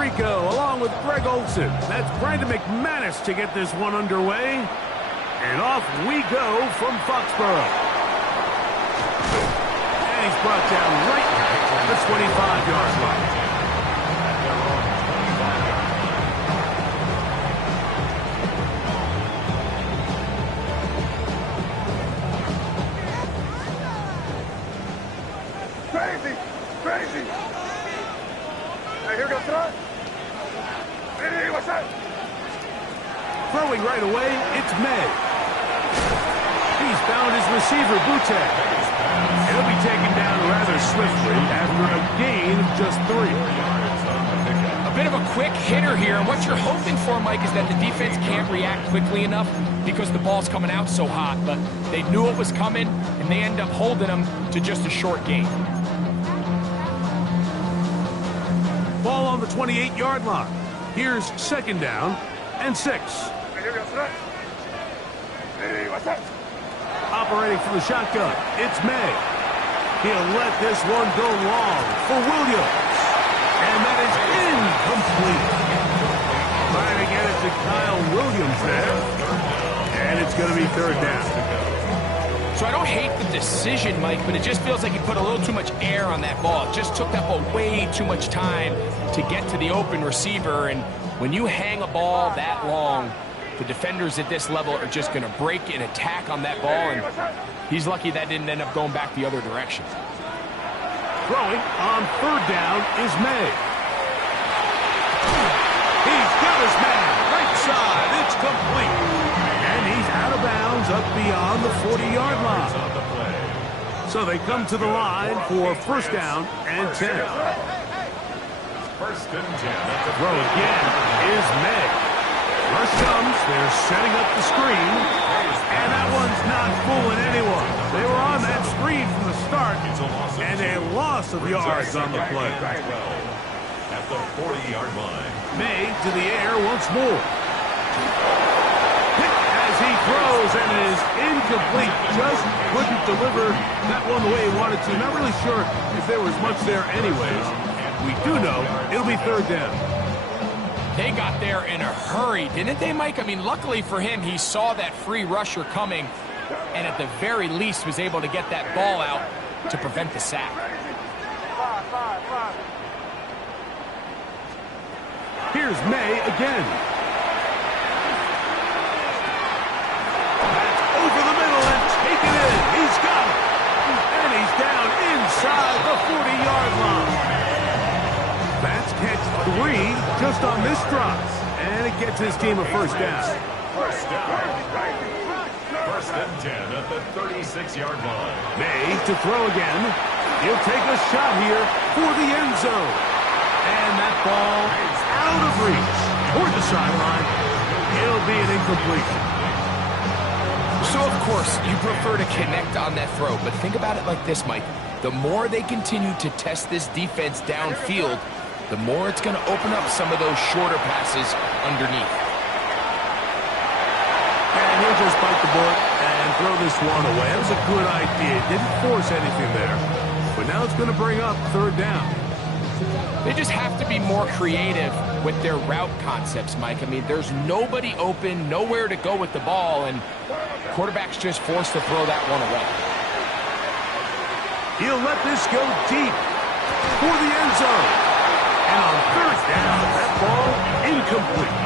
Rico along with Greg Olson. That's Brandon McManus to get this one underway. And off we go from Foxborough. And he's brought down right at the 25-yard line. Crazy. Hey, here goes tonight. Hey, what's that? Throwing right away, it's May. He's found his receiver, Butte. He'll be taken down rather swiftly after a gain of just 3. A bit of a quick hitter here, and what you're hoping for, Mike, is that the defense can't react quickly enough because the ball's coming out so hot, but they knew it was coming, and they end up holding them to just a short gain. Ball on the 28-yard line. Here's 2nd down and 6. Hey, here goes tonight. Hey, what's that? Operating from the shotgun, it's May. He'll let this one go long for Williams. And that is incomplete. Trying to get it to Kyle Williams there. And it's going to be 3rd down. So I don't hate the decision, Mike, but it just feels like he put a little too much air on that ball. It just took that ball way too much time to get to the open receiver. And when you hang a ball that long, the defenders at this level are just going to break and attack on that ball. And he's lucky that didn't end up going back the other direction. Throwing on 3rd down is May. He's got his man right side. It's complete. And he's out of bounds up beyond the 40-yard line. So they come to the line for 1st down and 10. 1st and 10. Throw again is May. Rush comes. They're setting up the screen. And that one's not fooling anyone. They were on that screen from the start. And a loss of yards on the play. At the 40-yard line. May to the air once more. As he throws, and it is incomplete. Just couldn't deliver that one the way he wanted to. Not really sure if there was much there anyways. We do know it'll be 3rd down. They got there in a hurry, didn't they, Mike? I mean, luckily for him, he saw that free rusher coming, and at the very least was able to get that ball out to prevent the sack. Here's May again. That's over the middle and taken in. He's got it. And he's down inside the 40-yard line. That's catch 3 just on this drive. And it gets his team a 1st down. 1st down. 1st and 10 at the 36-yard line. May to throw again. He'll take a shot here for the end zone. And that ball is out of reach toward the sideline. It'll be an incompletion. So, of course, you prefer to connect on that throw, but think about it like this, Mike. The more they continue to test this defense downfield, the more it's going to open up some of those shorter passes underneath. And he'll just bite the bullet and throw this one away. That was a good idea. Didn't force anything there. But now it's going to bring up 3rd down. They just have to be more creative with their route concepts, Mike. I mean, there's nobody open, nowhere to go with the ball, and quarterback's just forced to throw that one away. He'll let this go deep for the end zone. And on 3rd down, that ball incomplete.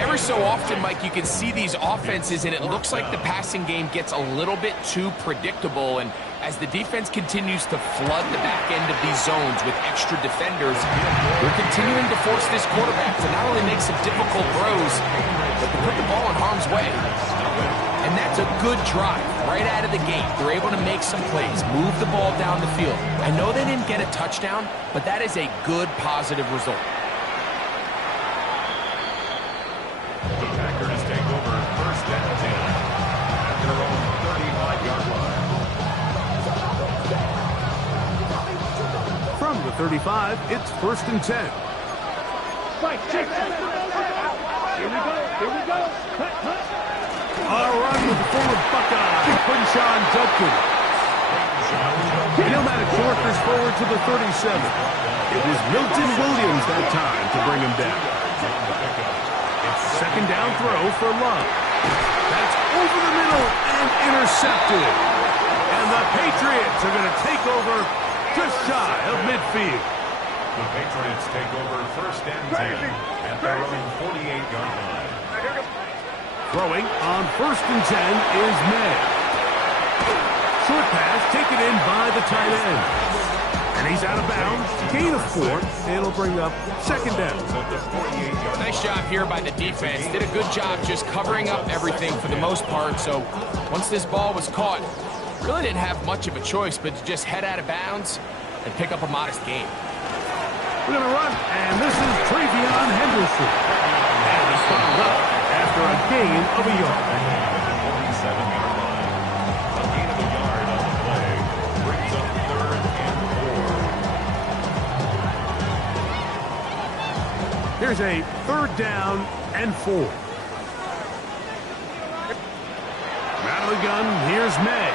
Every so often, Mike, you can see these offenses, and it looks like the passing game gets a little bit too predictable. And as the defense continues to flood the back end of these zones with extra defenders, they're continuing to force this quarterback to not only make some difficult throws, but to put the ball in harm's way. And that's a good drive right out of the gate. They're able to make some plays, move the ball down the field. I know they didn't get a touchdown, but that is a good, positive result. The Packers take over 1st and 10 at their own 35-yard line. From the 35, it's 1st and 10. Right, here we go. Cut. A run with the former Buckeye, Quinshon Judkins. And he'll manage to work this forward to the 37. It was Milton Williams that time to bring him down. Second down throw for Love. That's over the middle and intercepted. And the Patriots are going to take over just shy of midfield. The Patriots take over first and 10 at their own 48-yard line. Throwing on first and 10 is May. Short pass taken in by the tight end. And he's out of bounds. Gain of 4. It'll bring up second down. Nice job here by the defense. Did a good job just covering up everything for the most part. So once this ball was caught, really didn't have much of a choice but to just head out of bounds and pick up a modest gain. We're going to run, and this is Travion Henderson. And he's followed up after a gain of a yard. 47-yard line. A gain of a yard on the play brings up third and 4. Here's a third down and 4. Out of the gun, here's May.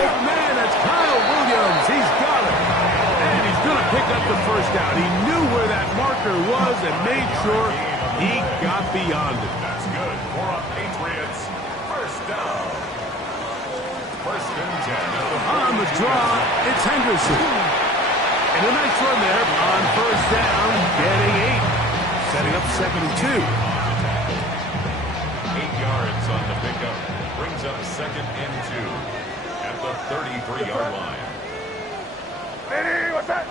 Oh, man, that's Kyle Williams. He's got it. And he's going to pick up the first down. He knew where that marker was and made sure he got beyond it. That's good for a Patriots first down. First and 10. On the draw, it's Henderson. And a nice run there on first down, getting 8. Setting up second and 2. 8 yards on the pickup. Brings up second and 2 at the 33-yard line. Hey, what's that?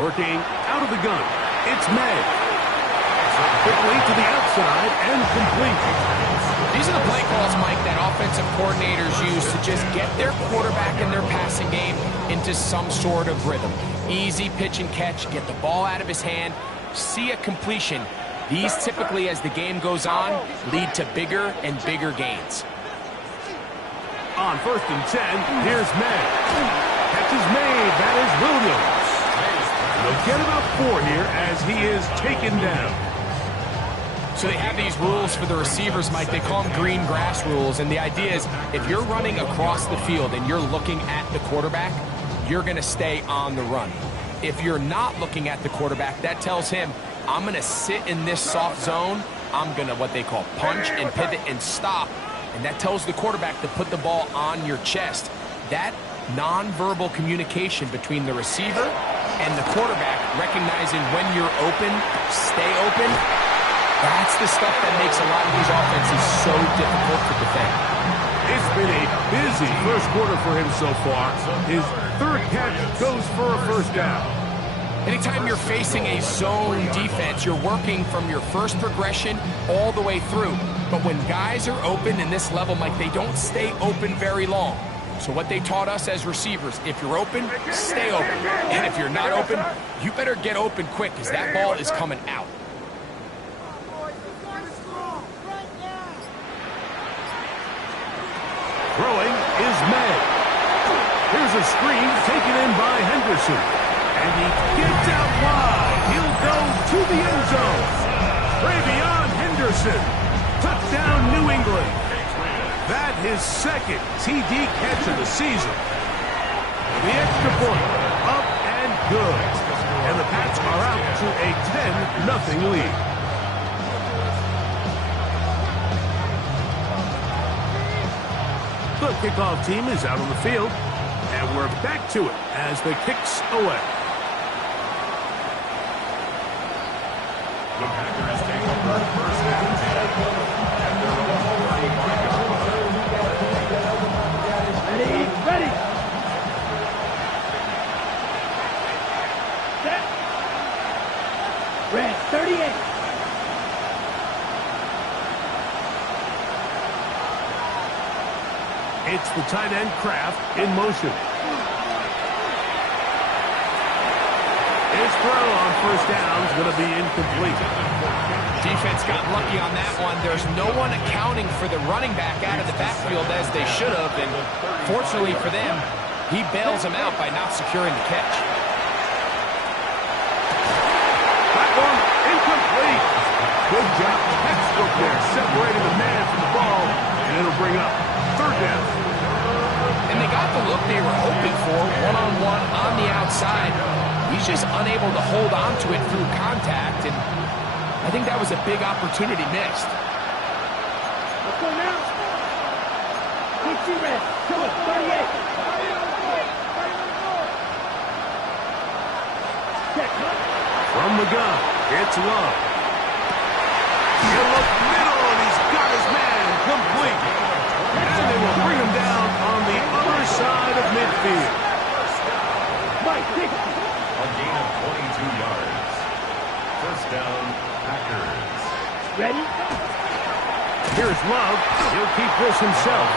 Working out of the gun, it's May. Quickly to the outside and complete. These are the play calls, Mike, that offensive coordinators use to just get their quarterback and their passing game into some sort of rhythm. Easy pitch and catch, get the ball out of his hand, see a completion. These typically, as the game goes on, lead to bigger and bigger gains. On first and 10, here's May. Catch is made. That is Williams. They'll get about 4 here as he is taken down. So they have these rules for the receivers, Mike. They call them green grass rules. And the idea is if you're running across the field and you're looking at the quarterback, you're going to stay on the run. If you're not looking at the quarterback, that tells him, I'm going to sit in this soft zone. I'm going to what they call punch and pivot and stop. And that tells the quarterback to put the ball on your chest. That nonverbal communication between the receiver and the quarterback, recognizing when you're open, stay open, that's the stuff that makes a lot of these offenses so difficult to defend. It's been a busy first quarter for him so far. His third catch goes for a first down. Anytime you're facing a zone defense, you're working from your first progression all the way through. But when guys are open in this level, Mike, they don't stay open very long. So what they taught us as receivers, if you're open, stay open. And if you're not open, you better get open quick because that ball is coming out. Throwing is May. Here's a screen taken in by Henderson. And he gets out wide. He'll go to the end zone. Travion Henderson. Touchdown, New England. That his second TD catch of the season. The extra point, up and good. And the Pats are out to a 10-0 lead. The kickoff team is out on the field, and we're back to it as the kicks away. The Packers take over first and 10 at their own 35-yard line. Ready. Set. Red 38. It's the tight end Kraft in motion. His throw on first down is going to be incomplete. Defense got lucky on that one. There's no one accounting for the running back out of the backfield as they should have. And fortunately for them, he bails him out by not securing the catch. That one incomplete. Good job. Textbook there, separating the man from the ball. And it'll bring up third down. And they got the look they were hoping for, one-on-one on the outside. He's just unable to hold on to it through contact, and I think that was a big opportunity missed. Let's go now. Quick G-Man. Come on, 38. From the gun, it's Love. He'll look middle, and he's got his man complete. And they will bring him down on the other side of midfield. A gain of 22 yards. First down, Packers. Ready? Here's Love. He'll keep this himself.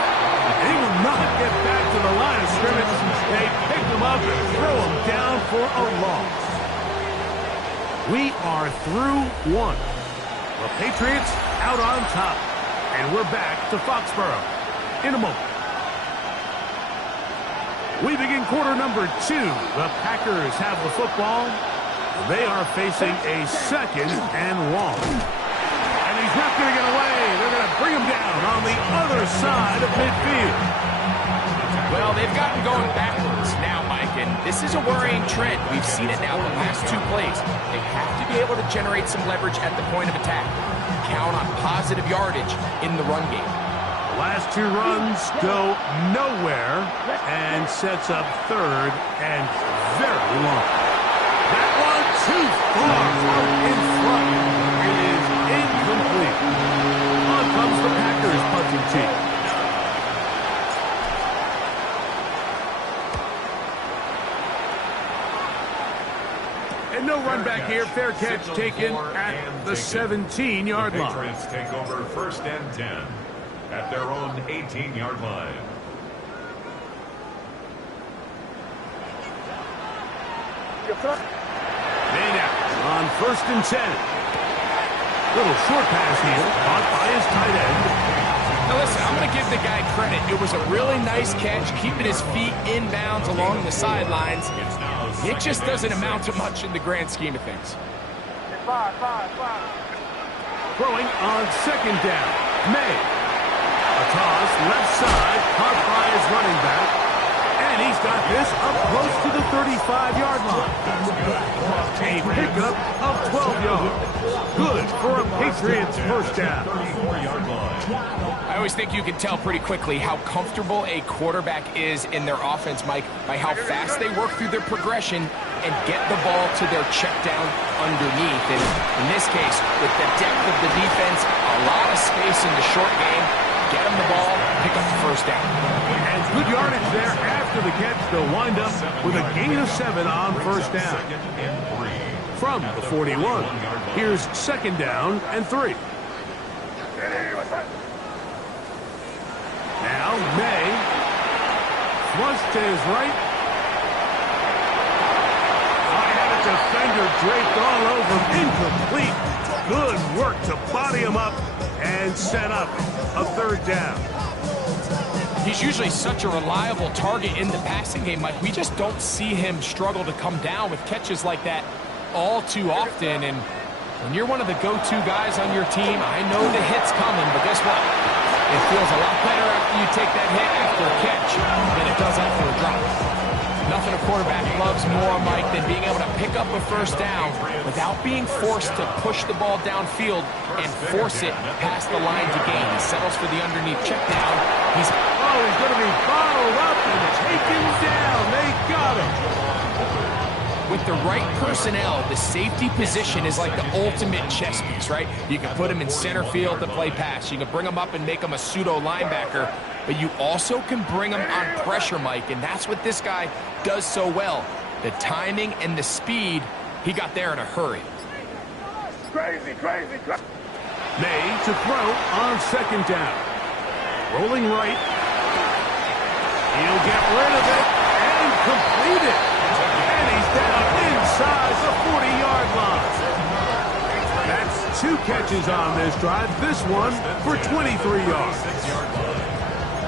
He will not get back to the line of scrimmage. They pick him up and throw him down for a loss. We are through one. The Patriots out on top. And we're back to Foxborough in a moment. We begin quarter number 2. The Packers have the football. They are facing a second and long. And he's not going to get away. They're going to bring him down on the other side of midfield. Well, they've gotten going backwards now, Mike, and this is a worrying trend. We've seen it now the last 2 plays. They have to be able to generate some leverage at the point of attack. Count on positive yardage in the run game. The last 2 runs go nowhere and sets up third and very long. That one too far out in front. It is incomplete. On comes the Packers punting team. And no run back here. Fair catch taken at the 17-yard line. Patriots take over first and 10 at their own 18-yard line. Made on first and 10. Little short pass here, caught by his tight end. Now listen, I'm going to give the guy credit. It was a really nice catch, keeping his feet inbounds along the sidelines. It just doesn't amount to much in the grand scheme of things. Throwing on second down. May. A toss left side, caught by his running back. And he's got this up close to the 35-yard line. A pickup of 12 yards. Good for a Patriots first down. I always think you can tell pretty quickly how comfortable a quarterback is in their offense, Mike, by how fast they work through their progression and get the ball to their check down underneath. And in this case, with the depth of the defense, a lot of space in the short game, get them the ball, pick up the first down. And good yardage there after the catch. They'll wind up with a gain of 7 on first down. From the 41, here's second down and 3. Now May, flush to his right. I had a defender draped all over, incomplete. Good work to body him up and set up a third down. He's usually such a reliable target in the passing game, Mike. We just don't see him struggle to come down with catches like that all too often. And when you're one of the go-to guys on your team, I know the hit's coming, but guess what? It feels a lot better after you take that hit after a catch than it does after a drop. Nothing a quarterback loves more, Mike, than being able to pick up a first down without being forced to push the ball downfield and force it past the line to gain. He settles for the underneath check down. He's going to be bottled up and taken down. They got him. With the right personnel, the safety position is like the ultimate chess piece, right? You can put him in center field to play pass. You can bring him up and make him a pseudo linebacker, but you also can bring him on pressure, Mike, and that's what this guy does so well. The timing and the speed, he got there in a hurry. Crazy. May to throw on second down. Rolling right. He'll get rid of it and complete it. And he's down inside the 40-yard line. That's 2 catches on this drive. This one for 23 yards.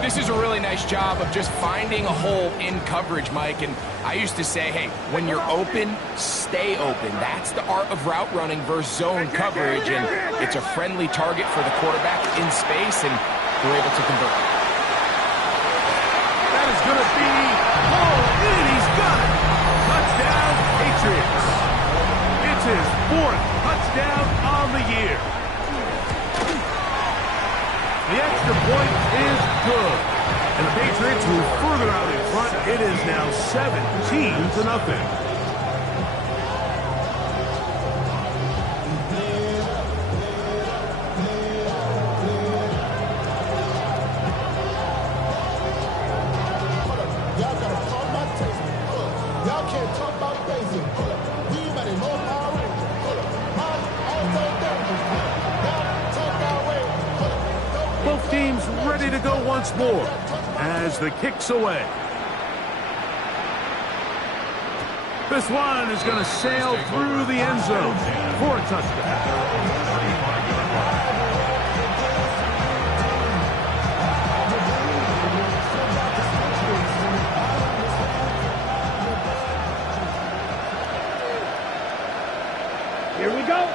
This is a really nice job of just finding a hole in coverage, Mike. And I used to say, hey, when you're open, stay open. That's the art of route running versus zone coverage. And it's a friendly target for the quarterback in space, and we're able to convert. That is good. going to be hauled in. He's got it. Touchdown, Patriots. It's his 4th touchdown on the year. The extra point is good. And the Patriots move further out in front. It is now 17-0. Both teams ready to go once more as the kick's away. This one is going to sail through the end zone for a touchdown. Here we go.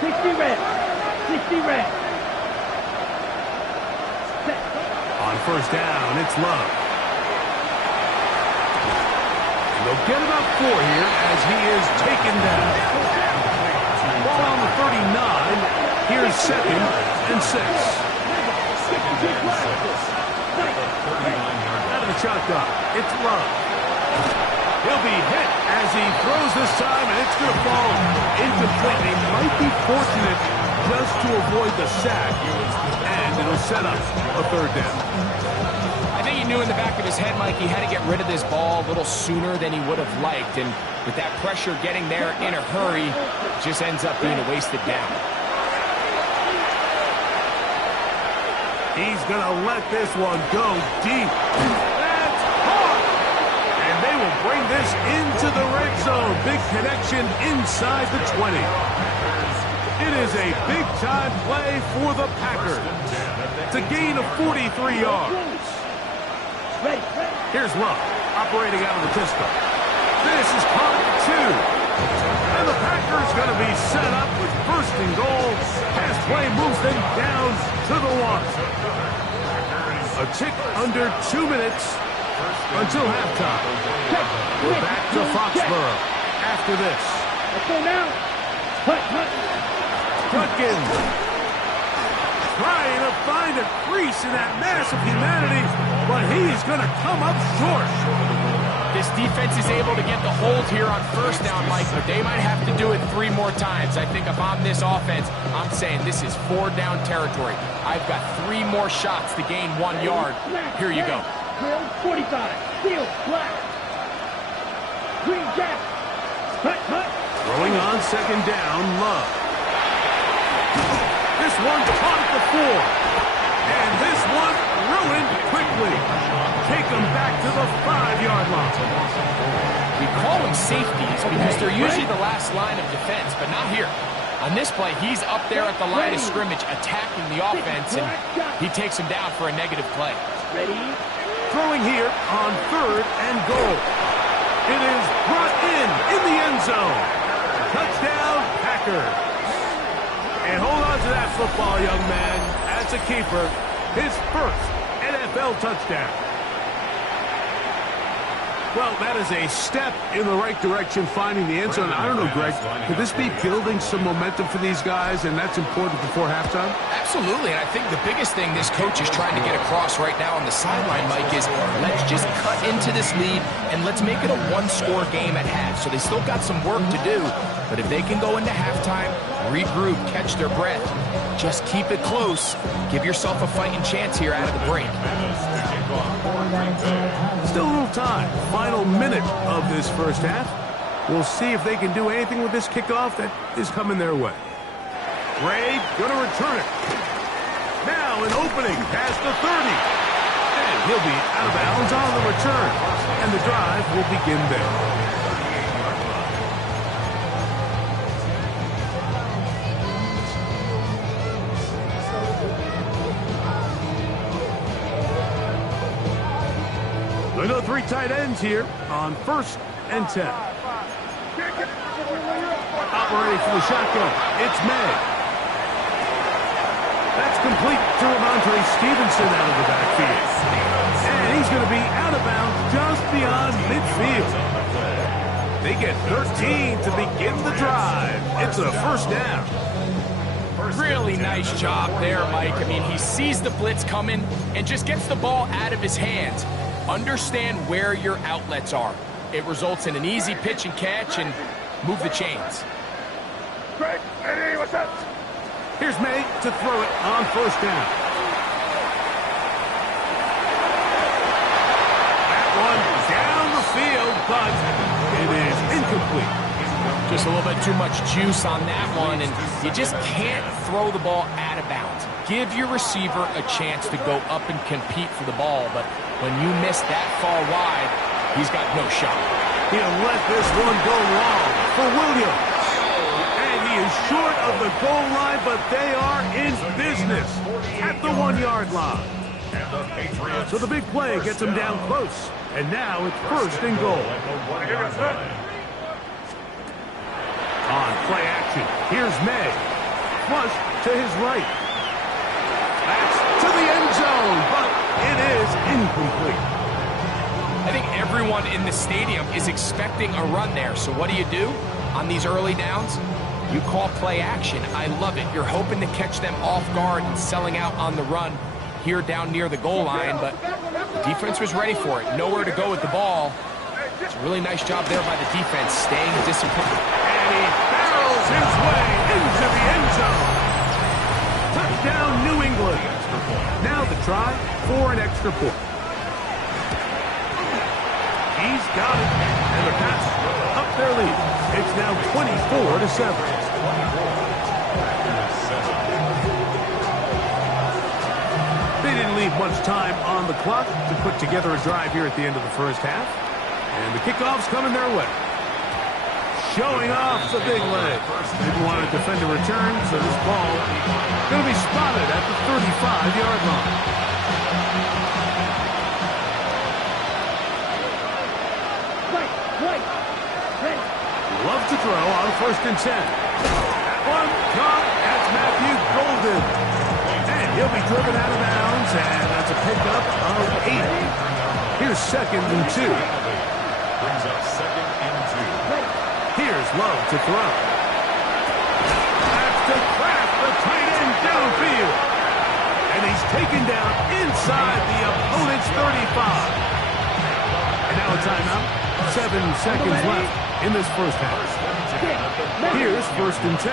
60 red. 60 red. On first down, it's Love. They'll get about 4 here as he is taken down. Ball on the 39. Here's 2nd and 6. Out of the shotgun, it's Love. He'll be hit as he throws this time, and it's going to fall incomplete. They might be fortunate just to avoid the sack, and it'll set up a 3rd down. I think he knew in the back of his head, Mike, he had to get rid of this ball a little sooner than he would have liked, and with that pressure getting there in a hurry, it just ends up being a wasted down. He's going to let this one go deep. That's hard! And they will bring this into the red zone. Big connection inside the 20. It is a big-time play for the Packers. It's a gain of 43 yards. Here's Love, operating out of the pistol. This is caught at 2. And the Packers going to be set up with 1st and goal. Pass play moves them down to the 1. A tick under 2 minutes until halftime. We're back to Foxborough after this. Let's go now. Hutkins trying to find a crease in that mass of humanity, but he's going to come up short. This defense is able to get the hold here on first down, Mike, but they might have to do it 3 more times. I think if I'm this offense, I'm saying this is 4 down territory. I've got 3 more shots to gain 1 yard. Here you go. 45. Steel. Black. Green jack. Throwing on 2nd down, Love. This one caught at the 4. And this one ruined quickly. Take them back to the 5-yard line. We call them safeties because they're usually the last line of defense, but not here. On this play, he's up there at the line of scrimmage attacking the offense, and he takes him down for a negative play. Ready? Throwing here on 3rd and goal. It is brought in the end zone. Touchdown, Packers. And hold on to that football, young man. As a keeper, his 1st NFL touchdown. Well, that is a step in the right direction, finding the end zone. I don't know, Greg, could this be building some momentum for these guys, and that's important before halftime? Absolutely, and I think the biggest thing this coach is trying to get across right now on the sideline, Mike, is let's just cut into this lead, and let's make it a 1-score game at half. So they still got some work to do, but if they can go into halftime, regroup, catch their breath, just keep it close, give yourself a fighting chance here out of the break. Still a little time. Final minute of this first half. We'll see if they can do anything with this kickoff that is coming their way. Ray going to return it. Now an opening past the 30. And he'll be out of bounds on the return. And the drive will begin there. We go 3 tight ends here on 1st and 10. Operating for the shotgun, it's May. That's complete to Ramondre Stevenson out of the backfield. And he He's going to be out of bounds just beyond midfield. They get 13 to begin the drive. It's a first down. Really nice job there, Mike. I mean, he sees the blitz coming and just gets the ball out of his hands. Understand where your outlets are. It results in an easy pitch and catch and move the chains. Greg, ready, what's up? Here's May to throw it on first down. That one down the field, but it is incomplete. Just a little bit too much juice on that one, and you just can't throw the ball out of bounds. Give your receiver a chance to go up and compete for the ball, but when you miss that far wide, he's got no shot. He'll let this one go long for Williams. And he is short of the goal line, but they are in business at the 1-yard line. So the big play gets him down close, and now it's first and goal. On play action, here's May. Flush to his right. That's to the end zone, but it is incomplete. I think everyone in the stadium is expecting a run there, so what do? On these early downs? You call play action. I love it. You're hoping to catch them off guard and selling out on the run here down near the goal line, but the defense was ready for it. Nowhere to go with the ball. It's a really nice job there by the defense, staying disciplined. And he barrels his way into the end zone. Touchdown, New England. Now the try for an extra point. He's got it, and the Pats up their lead. It's now 24-7. They didn't leave much time on the clock to put together a drive here at the end of the first half. And the kickoff's coming their way. Showing off the big leg. Didn't want to defend a return, so this ball going to be spotted at the 35-yard line. Right. Ready. Love to throw on first and 10. That one caught. That's Matthew Golden. And he'll be driven out of bounds, and that's a pickup of 8. Here's second and 2. Brings up second and 2. Here's Love to throw. That's to Kraft, the tight end downfield. And he's taken down inside the opponent's 35. And now a timeout. 7 seconds left in this first half. Here's first and 10.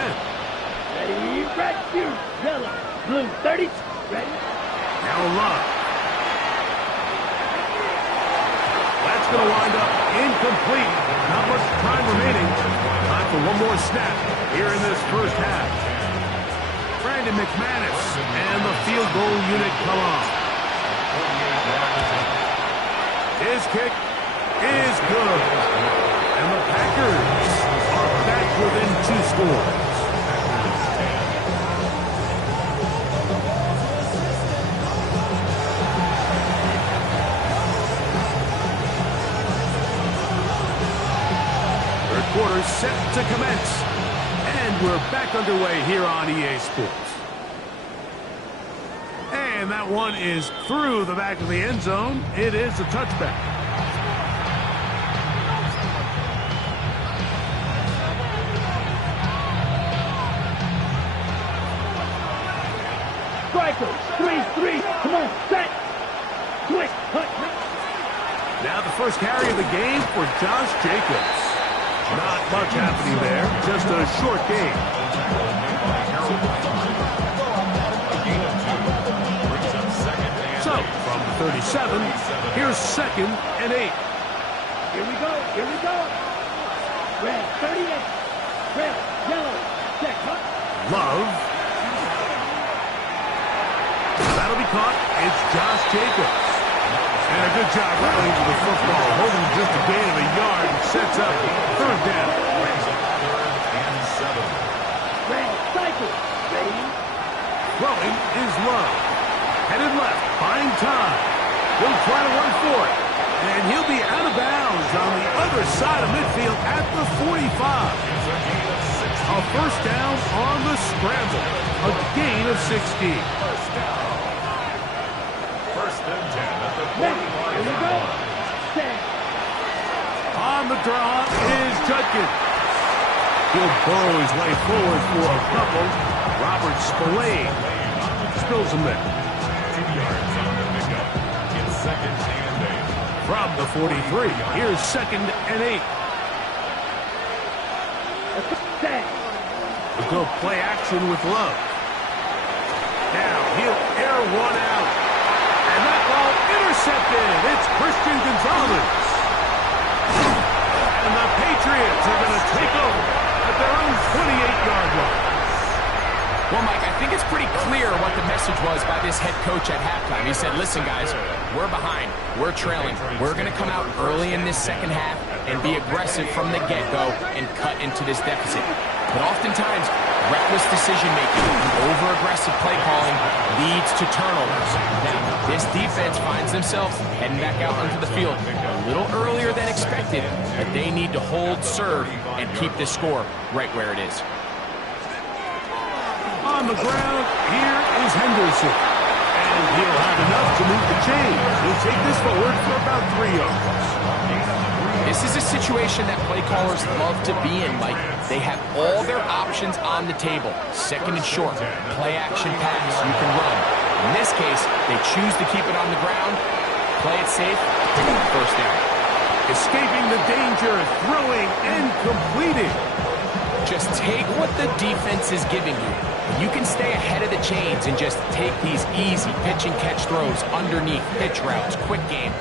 Ready, red, blue, yellow, blue, 30. Ready. Now Love. That's going to wind up incomplete. Not much time remaining. Time for one more snap here in this first half. Brandon McManus and the field goal unit come on. His kick is good. And the Packers are back within 2 scores. Quarter set to commence, and we're back underway here on EA Sports. And that one is through the back of the end zone. It is a touchback. Strikers, 3-3. Come on, set. Quick, cut. Now the first carry of the game for Josh Jacobs. Not much happening there, just a short game. So, from the 37, here's second and 8. Here we go. Red, 38. Red, yellow, check, cut. Love. That'll be caught. It's Josh Jacobs. And a good job running to the football, holding just a gain of a yard and sets up third down. Red, cycle. Ready. Throwing is Love. Headed left, buying time. He'll try to run for it. And he'll be out of bounds on the other side of midfield at the 45. A first down on the scramble. A gain of 16. First and 10 at the 45. Here we go. Set. On the draw is Judkins. He'll burrow his way forward for a couple. Robert Spillane spills him there. 2 yards on the pickup. It's second and 8. From the 43, here's second and 8. Set. A good play action with Love. Now he'll air one out. And that ball intercepted. It's Christian Gonzalez. And the Patriots are going to take over at their own 28-yard line. Well, Mike, I think it's pretty clear what the message was by this head coach at halftime. He said, listen, guys, we're behind. We're trailing. We're going to come out early in this second half and be aggressive from the get-go and cut into this deficit. But oftentimes, reckless decision-making, over-aggressive play calling leads to turnovers. Now, this defense finds themselves heading back out onto the field a little earlier than expected, but they need to hold serve and keep this score right where it is. On the ground, here is Henderson. And he'll have enough to move the chains. He'll take this forward for about 3 yards. This is a situation that play callers love to be in, Mike. They have all their options on the table. Second and short, play action pass, you can run. In this case, they choose to keep it on the ground, play it safe, first down. Escaping the danger, throwing and completing. Just take what the defense is giving you. You can stay ahead of the chains and just take these easy pitch and catch throws underneath pitch routes, quick game.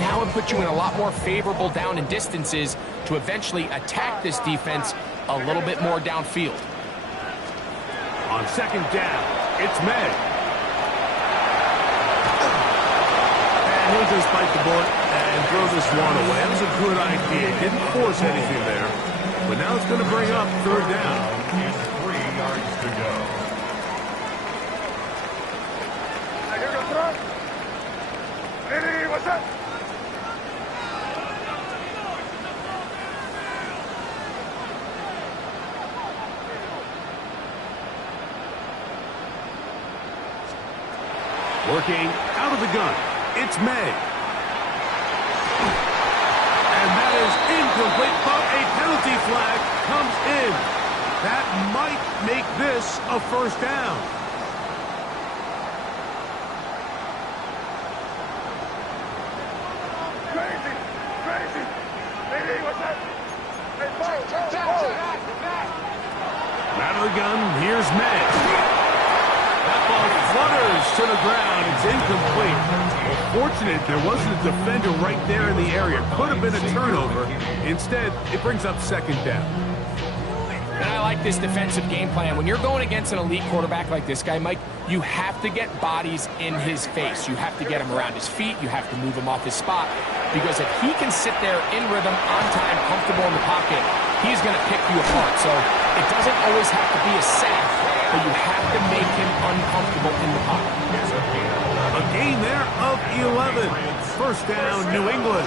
Now it puts you in a lot more favorable down and distances to eventually attack this defense a little bit more downfield. On second down, it's May. And he'll just bite the bullet and throw this one away. That was a good idea. Didn't force anything there. But now it's going to bring up third down. 3 yards to go. Here we go. Ready, what's up? Working out of the gun, it's May. And that is incomplete, but a penalty flag comes in. That might make this a first down. Crazy, crazy. Ready, what's up? Hey, ball. Out of the gun, here's May. That ball flutters to the ground. It's incomplete. Well, fortunate there wasn't a defender right there in the area. Could have been a turnover. Instead, it brings up second down. And I like this defensive game plan. When you're going against an elite quarterback like this guy, Mike, you have to get bodies in his face. You have to get him around his feet. You have to move him off his spot. Because if he can sit there in rhythm, on time, comfortable in the pocket, he's going to pick you apart. So it doesn't always have to be a sack, but you have to make him uncomfortable in the pocket. A gain there of 11. First down, New England.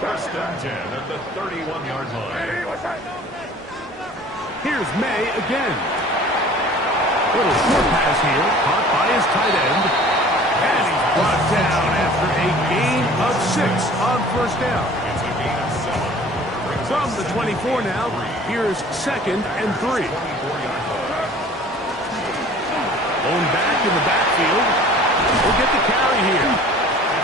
First and 10 at the 31-yard line. Ready, what's up? Here's May again. Little short pass here, caught by his tight end. And he's brought down after a gain of 6 on first down. It's a gain of 7. From the 24 now, here's second and 3. 24-yard line. Going back in the backfield. We'll get the carry here.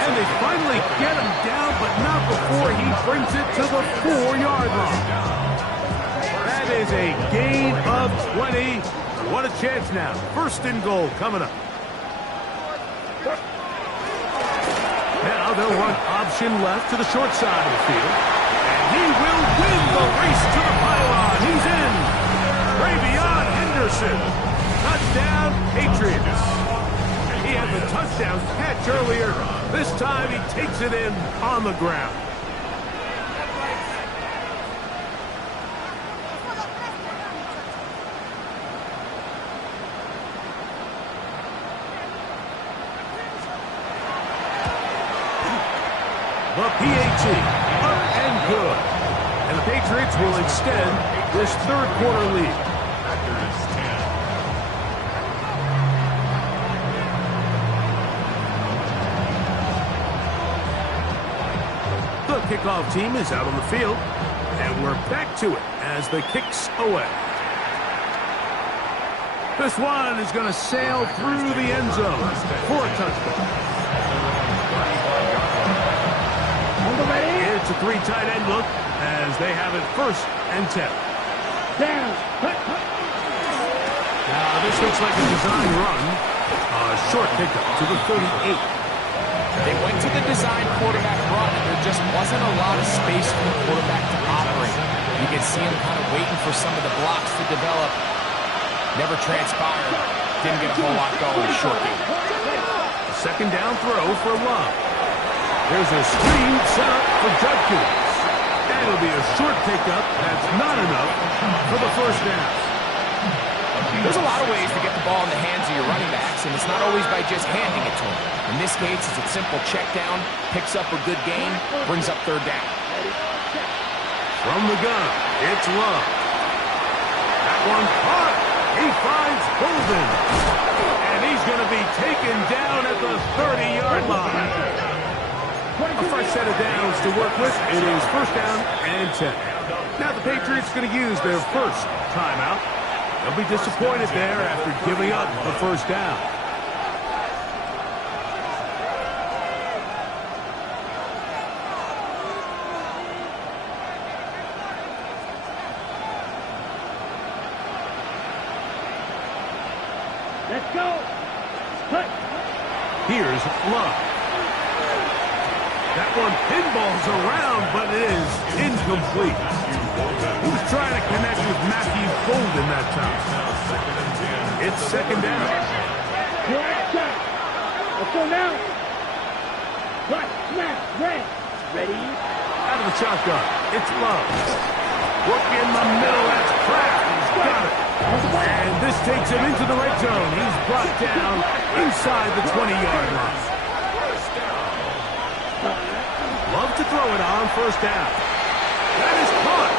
And they finally get him down, but not before he brings it to the 4-yard line. That is a gain of 20. What a chance now. First and goal coming up. Now they'll run option left to the short side of the field. And he will win the race to the pylon. He's in. Ravion Henderson. Touchdown, Patriots. He had the touchdown catch earlier. This time he takes it in on the ground. The PAT, up and good. And the Patriots will extend this third quarter lead. Packers 10. kickoff team is out on the field, and we're back to it as the kick's away. This one is going to sail through the end zone for a touchdown. It's a three tight end look as they have it 1st and 10. Down. Now this looks like a design run. A short pickup to the 38. They went to the design quarterback run, and there just wasn't a lot of space for the quarterback to operate. You can see him kind of waiting for some of the blocks to develop. Never transpired. Didn't get a whole lot going. Short game. A 2nd down throw for Love. There's a screen set up for Judkins. And it'll be a short pickup. That's not enough for the 1st down. There's a lot of ways to get the ball in the hands of your running backs, and it's not always by just handing it to them. In this case, it's a simple check down, picks up a good gain, brings up 3rd down. From the gun, it's Love. That one caught. He finds Golden. And he's going to be taken down at the 30-yard line. A fresh set of downs to work with. It is 1st down and 10. Now the Patriots going to use their 1st timeout. They'll be disappointed there after giving up the 1st down. Let's go. Cut. Here's Love. That one pinballs around, but it is incomplete. He was trying to connect with Matthew Golden that time. It's 2nd down. Black shot. Let's go now. Black snap. Red. Ready. Out of the shotgun. It's Love. Work in the middle. That's Kraft. He's got it. And this takes him into the red zone. He's brought down inside the 20-yard line. Love to throw it on 1st down. That is caught.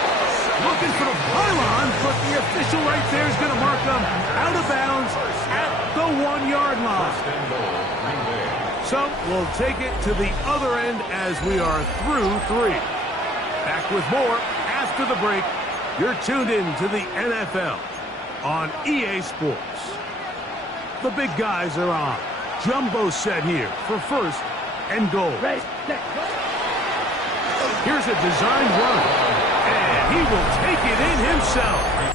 Looking for the pylon, but the official right there is going to mark them out of bounds at the 1-yard line. So we'll take it to the other end as we are through 3. Back with more after the break. You're tuned in to the NFL on EA Sports. The big guys are on. Jumbo set here for 1st and goal. Ready. Set. Here's a design run, and he will take it in himself.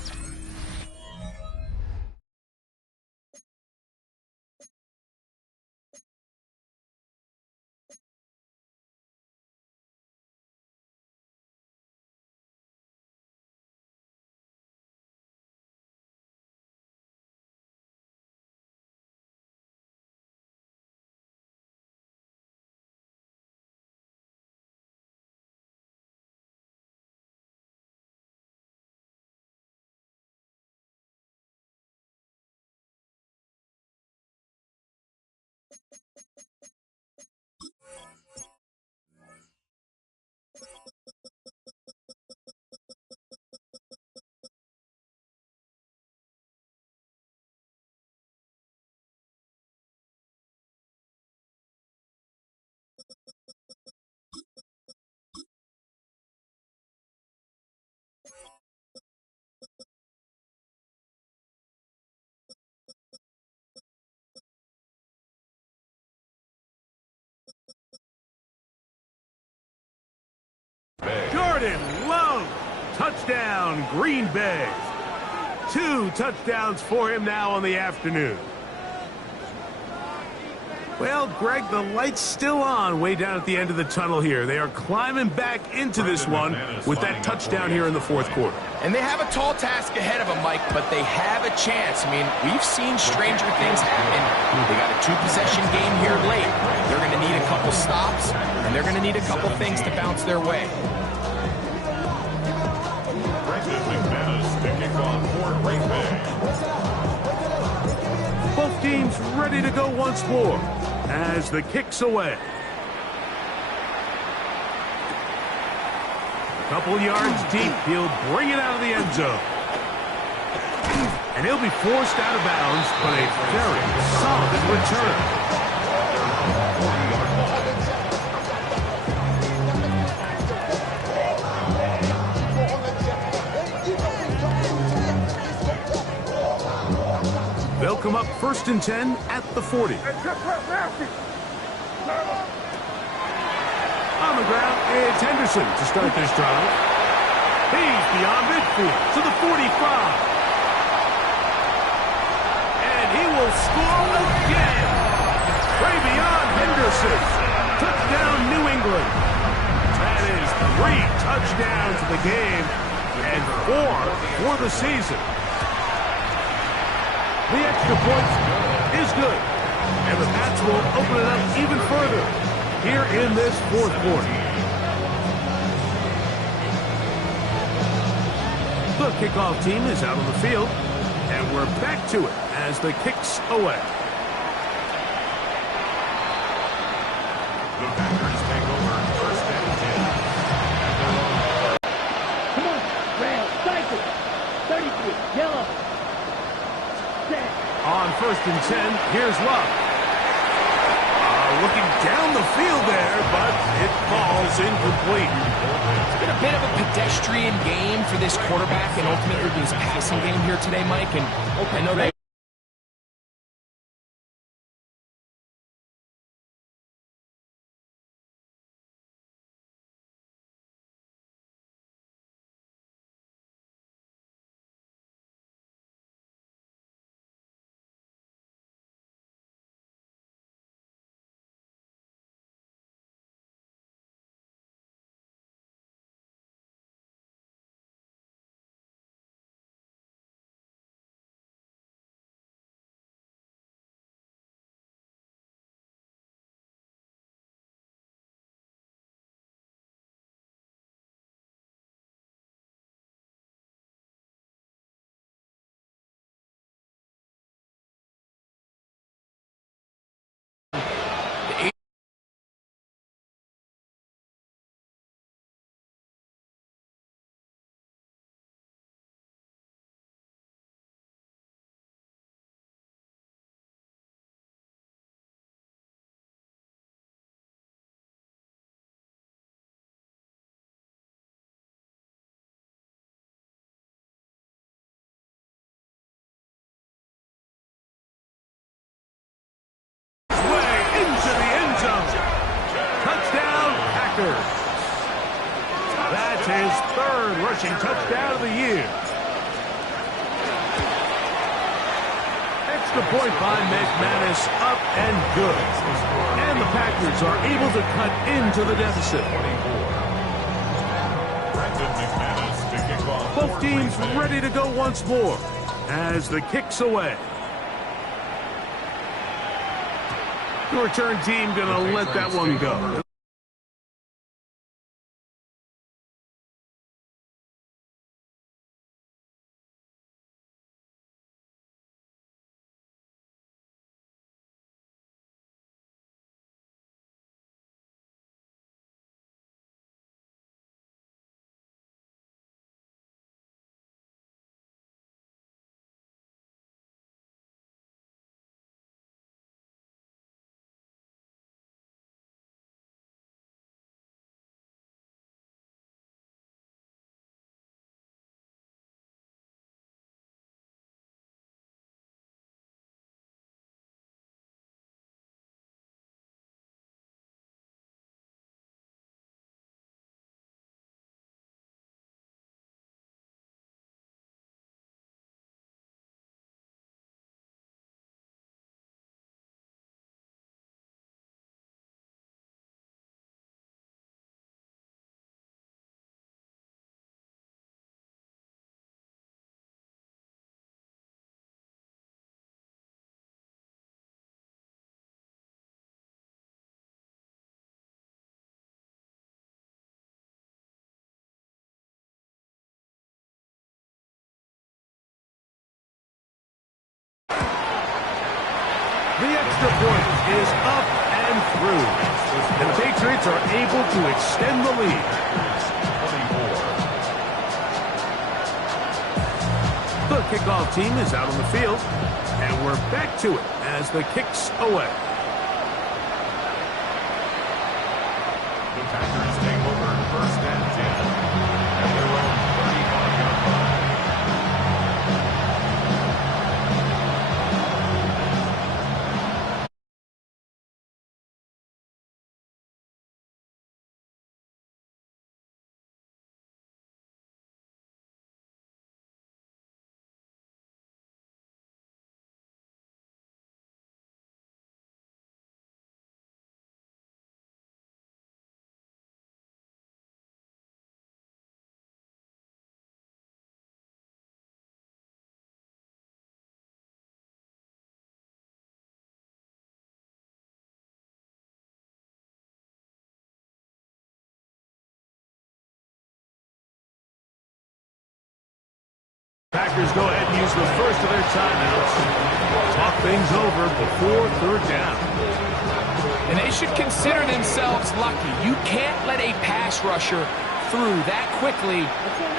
Jordan Love, touchdown, Green Bay. 2 touchdowns for him now on the afternoon. Well, Greg, the light's still on way down at the end of the tunnel here. They are climbing back into this one with that touchdown here in the 4th quarter. And they have a tall task ahead of them, Mike, but they have a chance. I mean, we've seen stranger things happen. They got a 2-possession game here late. They're going to need a couple stops, and they're going to need a couple things to bounce their way. Both teams ready to go once more as the kick's away. A couple yards deep, he'll bring it out of the end zone. And he'll be forced out of bounds, but a very solid return. them up 1st and 10 at the 40. On the ground, it's Henderson to start this drive. He's beyond midfield to the 45. And he will score again. Way beyond Henderson. Touchdown, New England. That is 3 touchdowns in the game and 4 for the season. The extra point is good. And the Pats will open it up even further here in this 4th quarter. The kickoff team is out on the field, and we're back to it as the kick's away. The Packers take over 1st and 10. At their own. Come on, rail, cycle. 33, yellow. Set. On 1st and 10, here's Love. Looking down the field there, but it falls incomplete. It's been a bit of a pedestrian game for this quarterback and ultimately this passing game here today, Mike. And I know they That's his 3rd rushing touchdown of the year. Extra point by McManus, up and good. And the Packers are able to cut into the deficit. Both teams ready to go once more as the kick's away. The return team going to let that one go. The extra point is up and through. And the Patriots are able to extend the lead. The kickoff team is out on the field. And we're back to it as the kick's away. The Packers take over 1st and 10 at their own 35-yard line. Packers go ahead and use the first of their timeouts. Talk things over before third down. And they should consider themselves lucky. You can't let a pass rusher through that quickly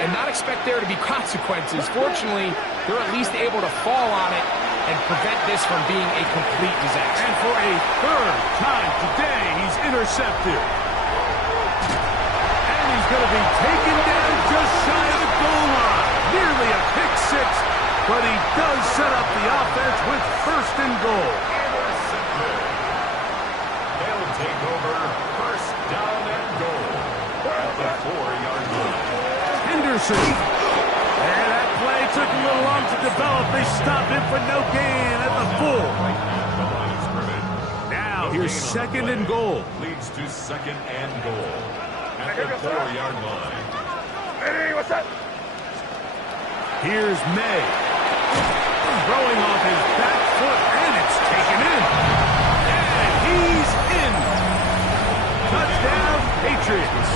and not expect there to be consequences. Fortunately, they're at least able to fall on it and prevent this from being a complete disaster. And for a third time today, he's intercepted. And he's going to be taken down just shy of the goal line. Nearly a pick six, but he does set up the offense with first and goal. They'll take over first down and goal at the 4-yard line. Henderson. And that play took a little long to develop. They stopped him for no gain at the 4. Now here's second and goal. Leads to second and goal at the 4-yard line. Hey, what's up? Here's May. Throwing off his back foot, and it's taken in. And he's in. Touchdown, Patriots.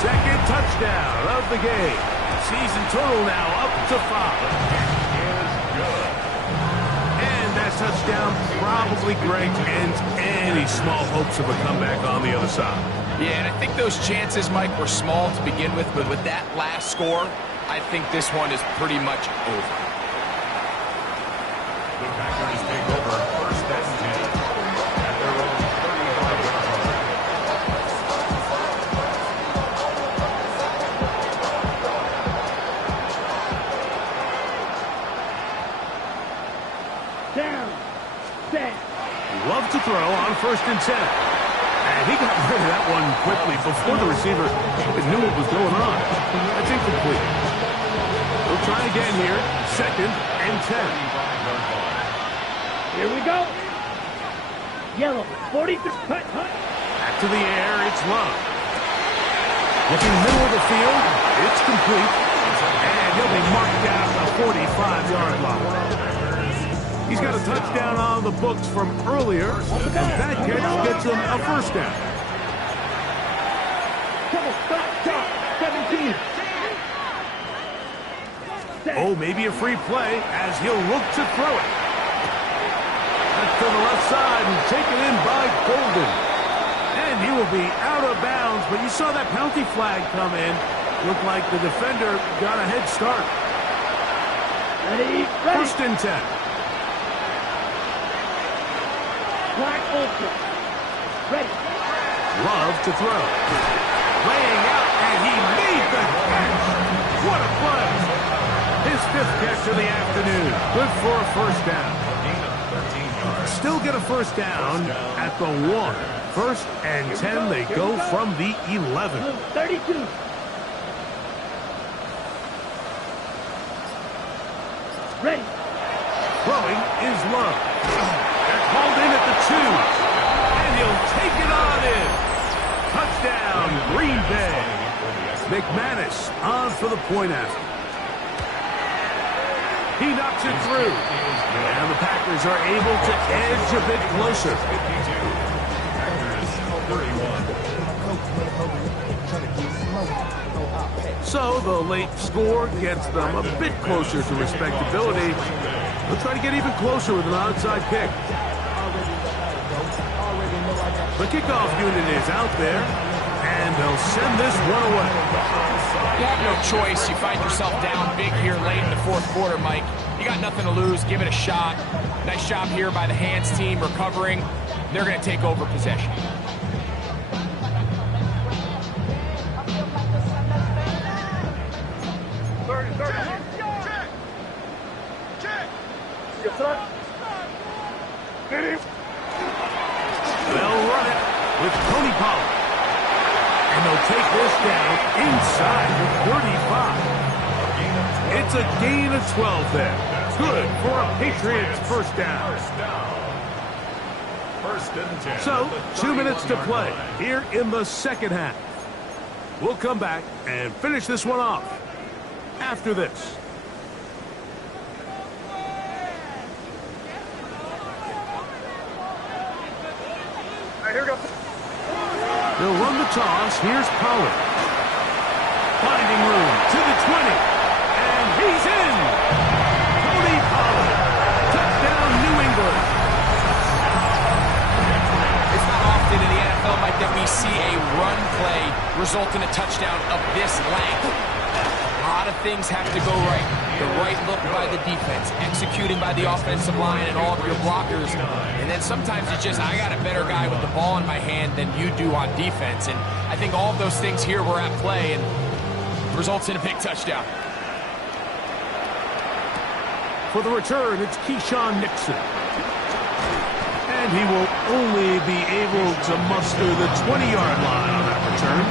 Second touchdown of the game. Season total now up to 5. Is good. And that touchdown probably, Greg, ends any small hopes of a comeback on the other side. Yeah, and I think those chances, Mike, were small to begin with, but with that last score, I think this one is pretty much over. The Packers take over first and 10 at their own 35-yard line. Down. Set. Love to throw on first and 10. And he got rid of that one quickly before the receiver even knew what was going on. That's incomplete. We'll try again here. Second and 10. Here we go. Yellow. 43. Hut. Back to the air. It's Love. Looking middle of the field. It's complete. And he'll be marked down the 45-yard line. He's got a touchdown on the books from earlier. And that catch gets him a first down. Stop. 17. Oh, maybe a free play as he'll look to throw it. That's to the left side and taken in by Golden. And he will be out of bounds, but you saw that penalty flag come in. Looked like the defender got a head start. Ready. First and 10. Black ultra. Ready. Love to throw. Laying out, and he made the catch. What a play. His fifth catch of the afternoon. Good for a first down. Still get a first down at the 1. First and 10, they go from the 11. 32. Ready. Throwing is Love. They're called in at the 2. And he'll take it on in. Touchdown, Green Bay. McManus on for the point after. He knocks it through. And the Packers are able to edge a bit closer. So the late score gets them a bit closer to respectability. They'll try to get even closer with an onside kick. The kickoff unit is out there, and they'll send this one away. You have no choice. You find yourself down big here late in the fourth quarter, Mike. You got nothing to lose. Give it a shot. Nice job here by the hands team recovering. They're going to take over possession. They'll run it with Tony Pollard. And they'll take this down inside the 35. It's a gain of 12 there. Good for a Patriots first down. First and 10. So, 2 minutes to play here in the second half. We'll come back and finish this one off after this. Here we go. They'll run the toss. Here's Pollard. Finding room to the 20. And he's in. result in a touchdown of this length. A lot of things have to go right. The right look by the defense, executing by the offensive line and all of your blockers. And then sometimes it's just, I got a better guy with the ball in my hand than you do on defense. And I think all of those things here were at play and results in a big touchdown. For the return, it's Keyshawn Nixon. And he will only be able to muster the 20-yard line on that return.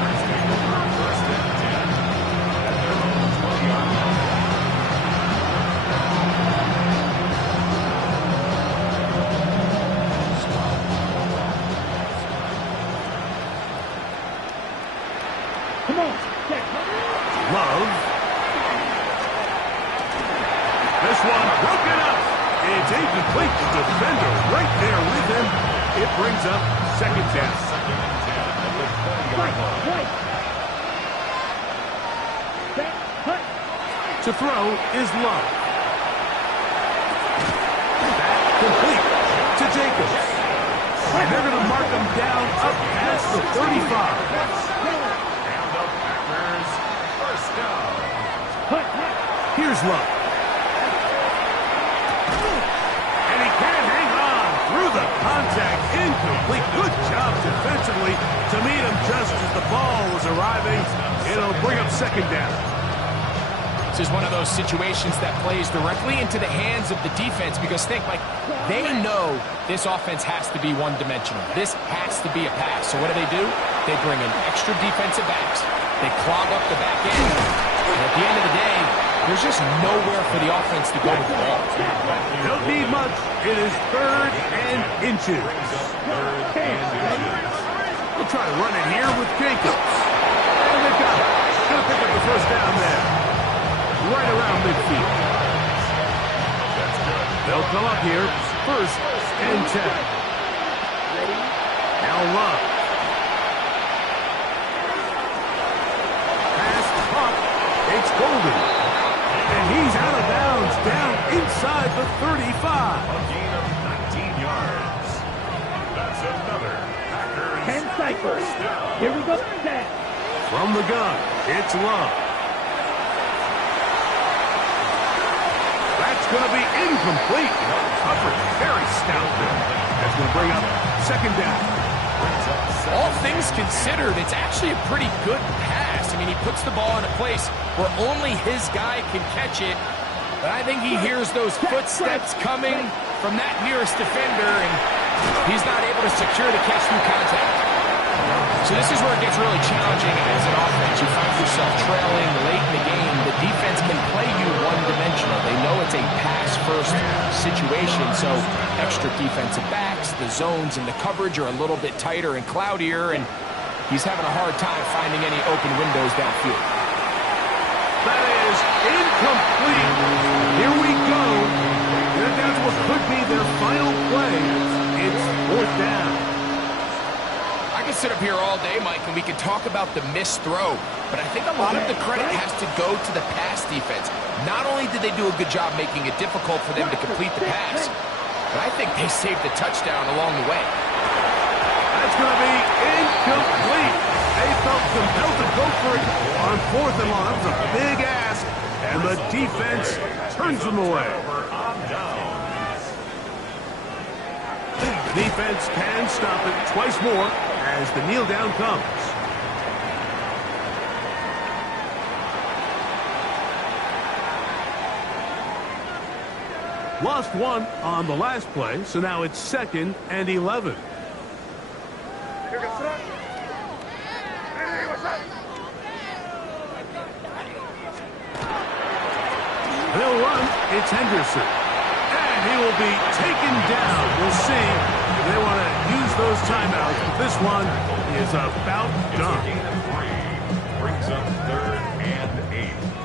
Come on, Love. This one broken up. It's incomplete. The defender right there with him. It brings up second down. right. Set, cut. To throw is Love. That complete to Jacobs. And they're going to mark him down up past the 35. Here's Love. And he can't hang on through the contact. Incomplete. Good job defensively to meet him just as the ball was arriving. It'll bring up second down. This is one of those situations that plays directly into the hands of the defense because think, like, they know this offense has to be one-dimensional. This has to be a pass. So what do? They bring in extra defensive backs. They clog up the back end. And at the end of the day, there's just nowhere for the offense to go with the ball. Don't need much. It is third and inches. We'll try to run it here with Jacobs. And they've got it. Going to pick up the first down there. Right around midfield. They'll come up here. First and 10. Now Love. Pass caught. It's Golden. And he's out of bounds down inside the 35. A gain of 19 yards. That's another Packers. 10 cycles. Here we go. Set. From the gun, it's Love. That's going to be incomplete. Coverage very stout there. That's going to bring up second down. All things considered, it's actually a pretty good pass. I mean, he puts the ball in a place where only his guy can catch it. But I think he hears those footsteps coming from that nearest defender, and he's not able to secure the catch through contact. So this is where it gets really challenging as an offense. You find yourself trailing late in the game. The defense can play you one-dimensional. They know it's a pass-first situation, so extra defensive backs, the zones and the coverage are a little bit tighter and cloudier, and he's having a hard time finding any open windows downfield. That is incomplete. Here we go. And that's what could be their final play. It's fourth down. I could sit up here all day, Mike, and we could talk about the missed throw, but I think a lot of the credit has to go to the pass defense. Not only did they do a good job making it difficult for them to complete the pass, but I think they saved the touchdown along the way. That's going to be incomplete. They felt compelled to go for it on fourth and long. That was a big ask, and the defense turns them away. The defense can stop it twice more as the kneel down comes. Lost one on the last play, so now it's second and 11. They'll run. It's Henderson. And he will be taken down. We'll see if they want to use those timeouts, but this one is about done. Brings up third and 8.